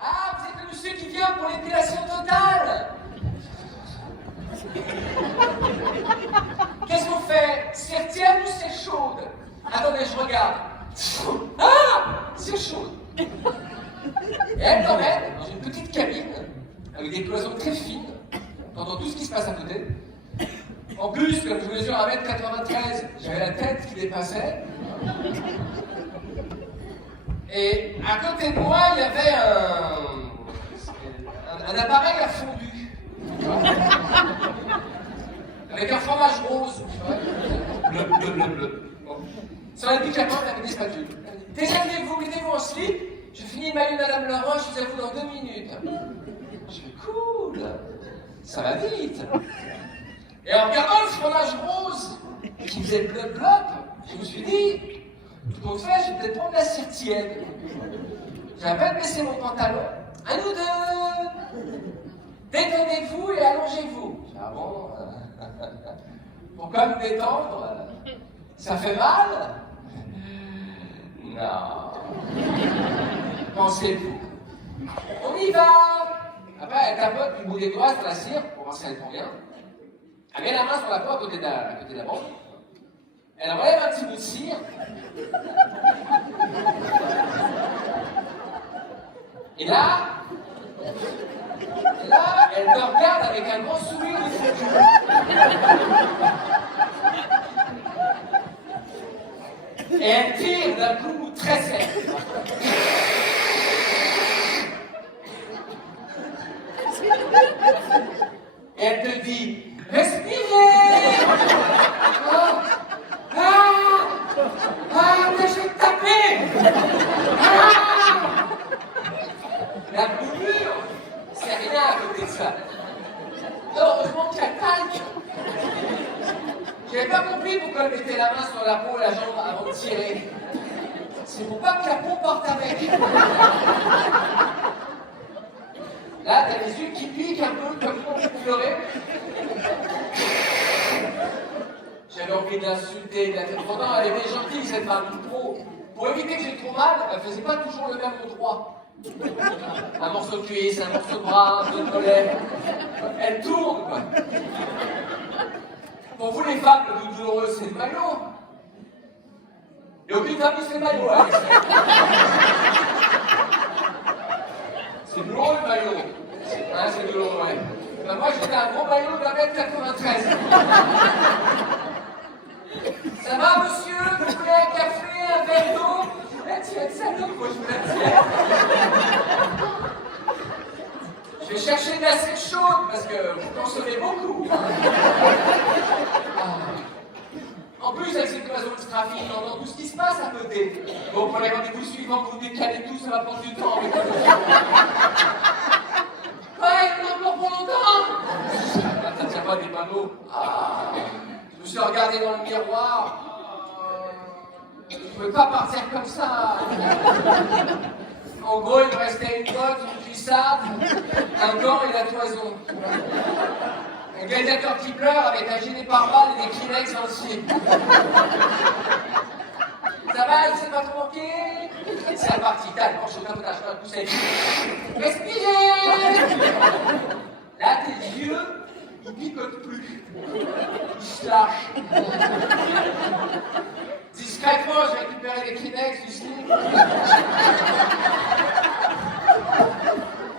Ah, vous êtes le monsieur qui vient pour l'épilation totale. Qu'est-ce qu'on fait? C'est tiède ou c'est chaude? Attendez, je regarde. Ah, c'est chaude. Et elle t'emmène dans une petite cabine avec des cloisons très fines. T'entends tout ce qui se passe à côté. En plus, comme je mesure 1m93, j'avais la tête qui dépassait. Et à côté de moi, il y avait un appareil à fondu. Avec un fromage rose. Bleu. Bon. Sur la bicarbonate, elle avait des spatules. Déshabillez-vous, mettez-vous en slip. Je finis le maillot de Madame Laroche, je vous avoue dans 2 minutes. Je fais cool. Ça va vite. Et en regardant le fromage rose qui faisait bleu-bloc, je me suis dit, tout compte fait, je vais peut-être prendre la cire tiède. J'ai à peine baissé mon pantalon. À nous deux. Détendez-vous et allongez-vous. Ah bon? Pourquoi me détendre? Ça fait mal? Non. Pensez-vous. On y va. Après, elle tapote du bout des doigts sur la cire pour voir si elle prend bien. Elle met la main sur la peau à côté de la banque. Elle enlève un petit bout de cire. Et là, elle te regarde avec un grand sourire de futur. Et elle tire d'un coup très sec. Et elle te dit, respirez! Mais je vais te taper! La brûlure, c'est rien à côté de ça. Heureusement qu'il y a talc. J'avais pas compris pourquoi elle mettait la main sur la peau et la jambe avant de tirer. C'est pour pas que la peau parte avec. Là, t'as les yeux qui piquent un peu comme pour pleurer. J'avais envie de l'insulter, de la tête. Pourtant, elle était gentille, cette femme. Pour éviter que j'ai trop mal, elle faisait pas toujours le même endroit. Un morceau de cuisse, un morceau de bras, un peu de collet. Elle tourne, quoi. Pour vous, les femmes, le plus douloureux, c'est le maillot. Et aucune femme qui se fait le maillot, hein. C'est douloureux, le maillot. Hein, c'est douloureux, ouais. Ben, moi, j'étais un gros maillot d'1m93. Ça va, monsieur? Vous voulez un café, un verre d'eau? La tienne, salope, moi, je vous la tiens. Je vais chercher de la sèche chaude, parce que vous consommez beaucoup. En plus, avec cette cloison de trafic, on entend tout ce qui se passe à côté. Bon, pour les rendez-vous suivants, vous décalez tout, ça va prendre du temps. Ouais, on en pour longtemps. T'as pas des panneaux. Je me suis regardé dans le miroir. Je ne pouvais pas partir comme ça. En gros, il me restait une botte, une cuissarde, un gant et la toison. Un gladiateur qui pleure avec un gilet pare-balles et des Kleenex dans le slip. Ça va, il s'est pas trop manqué? C'est reparti, tac, je suis comme un poussé. Respirez! Là, tes yeux, ils picotent plus. Ils se lâchent. Discrètement, j'ai récupéré les Kleenex du slip.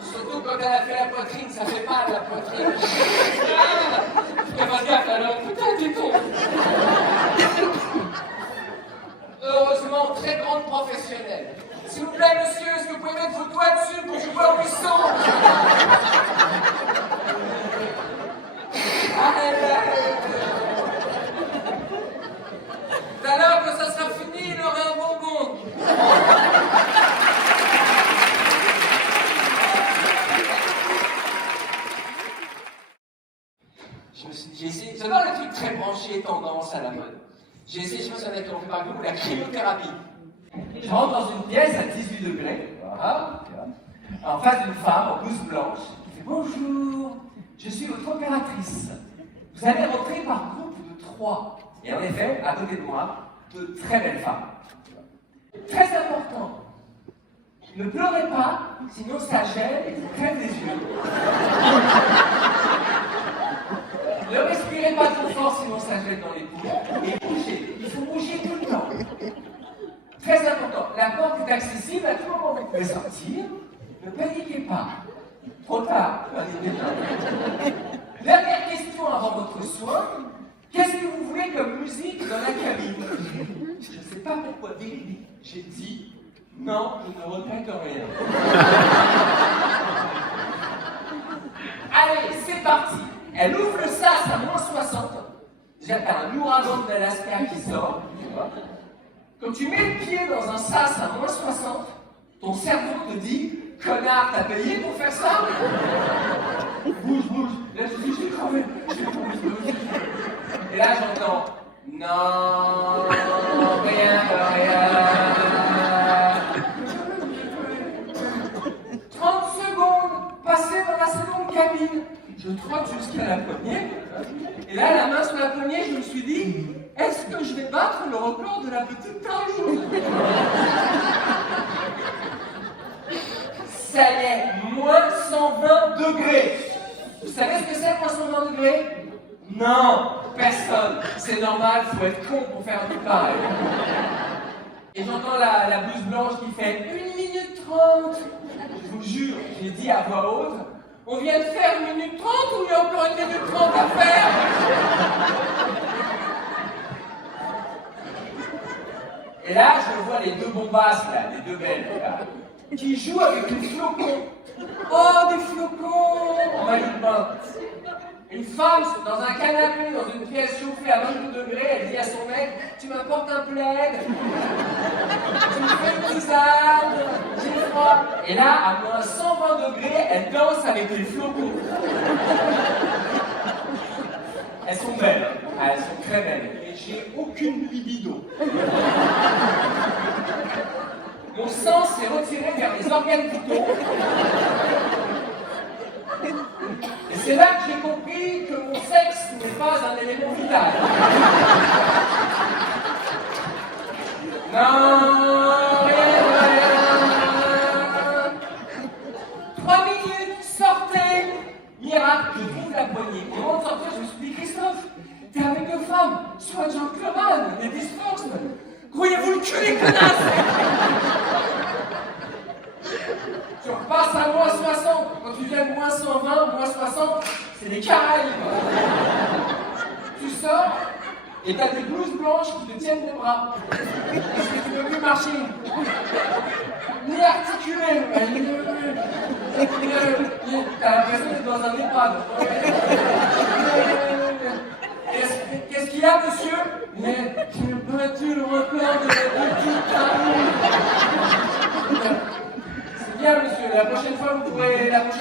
Surtout quand elle a fait la poitrine, ça fait mal la poitrine. Fais pas gaffe alors, putain, t'es con. Heureusement, très grande professionnelle. S'il vous plaît, monsieur, est-ce que vous pouvez mettre vos doigts dessus pour que je vois où ils sont? Tout à l'heure, quand ça sera fini, il aura un bonbon. J'ai essayé, j'adore les trucs très branchés, tendance à la mode. J'ai essayé, je sais pas si on a fait par vous, la cryothérapie. Je rentre dans une pièce à 18 degrés, voilà, en face d'une femme en blouse blanche, qui fait bonjour, je suis votre opératrice. Vous allez rentrer par groupe de 3. Et en effet, à côté de moi, de très belles femmes. Très important, Ne pleurez pas, sinon ça gêne et vous crève les yeux. Ne respirez pas trop fort, sinon ça gêne dans les poumons. Et bougez, il faut bouger tout le temps. Très important, la porte est accessible à tout moment. Vous pouvez sortir, ne paniquez pas. Trop tard, paniquez pas. Dernière question avant votre soin. Qu'est-ce que vous voulez comme musique dans la cabine? Je ne sais pas pourquoi dès le début, j'ai dit non, je ne regrette rien. Allez, c'est parti. Elle ouvre le sas à -60. Déjà, t'as un ouragan d'Alaska qui sort. Tu vois. Quand tu mets le pied dans un sas à -60, ton cerveau te dit connard, t'as payé pour faire ça? Bouge, bouge. Là, je dis, j'ai crevé. Et là, j'entends non, rien, rien. 30 secondes passées dans la seconde cabine. Je trotte jusqu'à la poignée. Et là, la main sur la poignée, je me suis dit, est-ce que je vais battre le record de la petite Caroline? Ça y est, -120 degrés. Vous savez ce que c'est, -120 degrés? Non, personne. C'est normal, faut être con pour faire un truc pareil. Et j'entends la blouse blanche qui fait 1 minute 30. Je vous jure, j'ai dit à voix haute, on vient de faire 1 minute 30 ou il y a encore 1 minute 30 à faire? Et là, je vois les deux bombasses, là, les deux belles, là, qui jouent avec des flocons. Oh, des flocons en maillot de bain. Une femme dans un canapé, dans une pièce chauffée à 22 degrés, elle dit à son mec, tu m'apportes un plaid, tu me fais une tisane, j'ai froid. Et là, à -120 degrés, elle danse avec les flocons. Elles sont belles, elles sont très belles, et j'ai aucune libido. Mon sang s'est retiré vers les organes vitaux. Et c'est là que j'ai compris que mon sexe n'est pas un élément vital. Non, rien, rien. 3 minutes, sortez. Miracle, je trouve la poignée. Au moment de sortir, je me suis dit, Christophe, t'es avec deux femmes, sois gentleman, et des sportsmen. Croyez-vous le cul des connasses? Tu repasses à -60. Quand tu viens de -120, -60, c'est les Caraïbes. Tu sors et t'as des blouses blanches qui te tiennent les bras. Parce que tu ne peux plus marcher. Ni articuler. T'as l'impression d'être dans un EHPAD. Qu'est-ce qu'il y a, monsieur? Mais j'ai battu le record de la petite Caroline. C'est bien, monsieur. La prochaine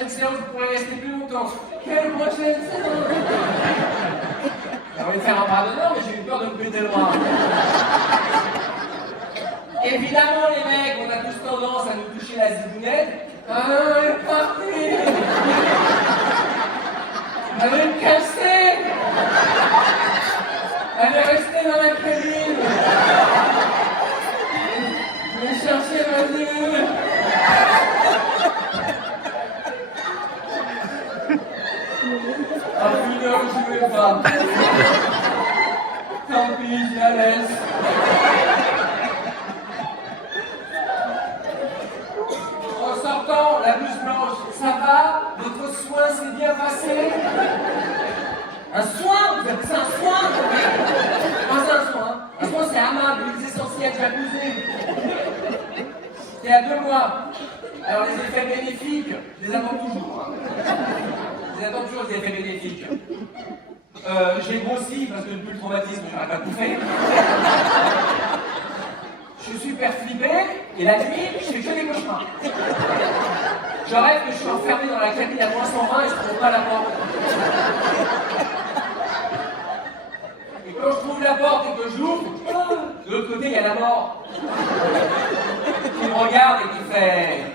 séance, vous pourrez rester plus longtemps. Quelle prochaine séance? J'ai envie de faire un bras d'honneur, mais j'ai eu peur de me péter le bras. Évidemment, les mecs, on a tous tendance à nous toucher la zigounette. Ah, elle est partie. Elle est cassée. Elle est restée dans la cabine. Je vais chercher ma zigounoune. Ah putain, je voulais pas. Tant pis, je la laisse. En sortant, la blouse blanche, ça va? Votre soin s'est bien passé? Un soin? Vous appelez ça un soin? Non, c'est un soin. Un soin, c'est amable, huiles essentielles, jacuzzi. C'est à 2 mois. Alors, les effets bénéfiques, je les attends toujours. Je les attends toujours, les effets bénéfiques. J'ai grossi parce que depuis le traumatisme, j'arrête pas de bouffer. Je suis super flippé, et la nuit, je fais que des cauchemars. Je rêve que je suis enfermé dans la cabine à -120 et je trouve pas la porte. Et quand je trouve la porte et que je l'ouvre, de l'autre côté, il y a la mort. Qui me regarde et qui fait...